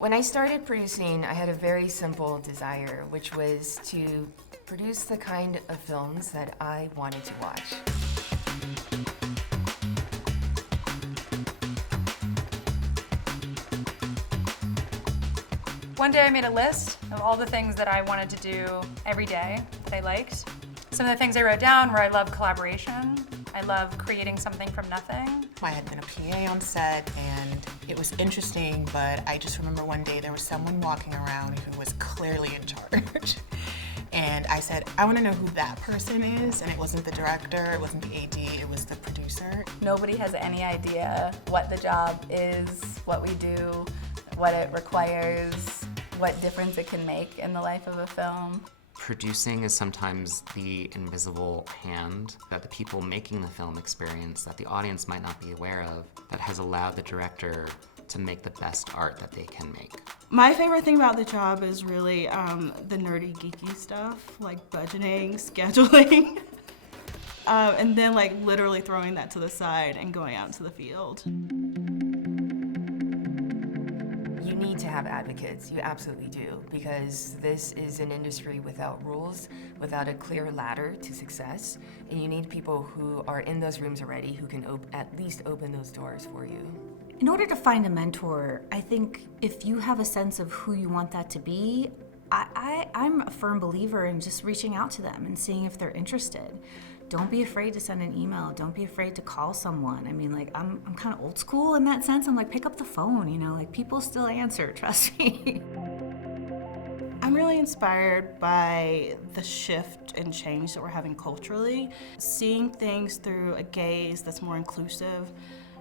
When I started producing, I had a very simple desire, which was to produce the kind of films that I wanted to watch. One day I made a list of all the things that I wanted to do every day that I liked. Some of the things I wrote down were I love collaboration. I love creating something from nothing. I had been a PA on set and it was interesting, but I just remember one day there was someone walking around who was clearly in charge. And I said, I want to know who that person is, and it wasn't the director, it wasn't the AD, it was the producer. Nobody has any idea what the job is, what we do, what it requires, what difference it can make in the life of a film. Producing is sometimes the invisible hand that the people making the film experience that the audience might not be aware of, that has allowed the director to make the best art that they can make. My favorite thing about the job is really the nerdy, geeky stuff, like budgeting, scheduling, and then like literally throwing that to the side and going out into the field. You need to have advocates, you absolutely do, because this is an industry without rules, without a clear ladder to success, and you need people who are in those rooms already who can at least open those doors for you. In order to find a mentor, I think if you have a sense of who you want that to be, I'm a firm believer in just reaching out to them and seeing if they're interested. Don't be afraid to send an email. Don't be afraid to call someone. I mean, like, I'm kind of old school in that sense. I'm like, pick up the phone, you know, like people still answer, trust me. I'm really inspired by the shift and change that we're having culturally. Seeing things through a gaze that's more inclusive,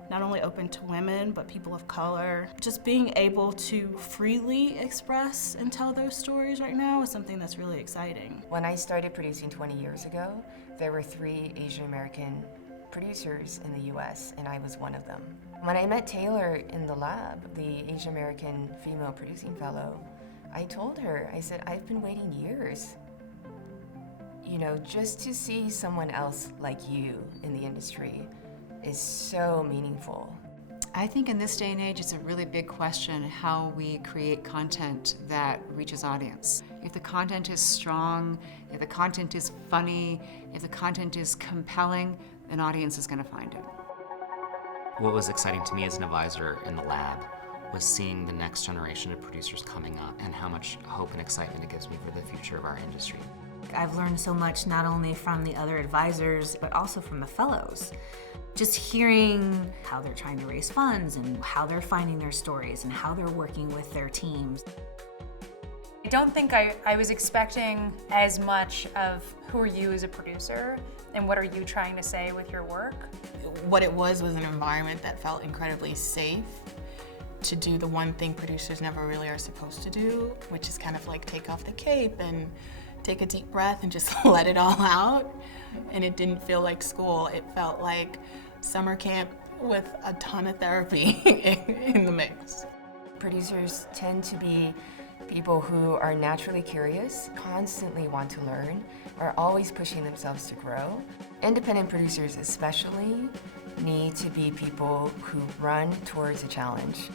not only open to women, but people of color. Just being able to freely express and tell those stories right now is something that's really exciting. When I started producing 20 years ago, there were 3 Asian American producers in the US, and I was one of them. When I met Taylor in the lab, the Asian American female producing fellow, I told her, I said, I've been waiting years, you know, just to see someone else like you in the industry is so meaningful. I think in this day and age, it's a really big question how we create content that reaches audience. If the content is strong, if the content is funny, if the content is compelling, an audience is going to find it. What was exciting to me as an advisor in the lab was seeing the next generation of producers coming up and how much hope and excitement it gives me for the future of our industry. I've learned so much not only from the other advisors, but also from the fellows. Just hearing how they're trying to raise funds and how they're finding their stories and how they're working with their teams. I don't think I was expecting as much of who are you as a producer and what are you trying to say with your work. What it was an environment that felt incredibly safe to do the one thing producers never really are supposed to do, which is kind of like take off the cape and take a deep breath and just let it all out. And it didn't feel like school. It felt like summer camp with a ton of therapy in the mix. Producers tend to be people who are naturally curious, constantly want to learn, are always pushing themselves to grow. Independent producers especially need to be people who run towards a challenge.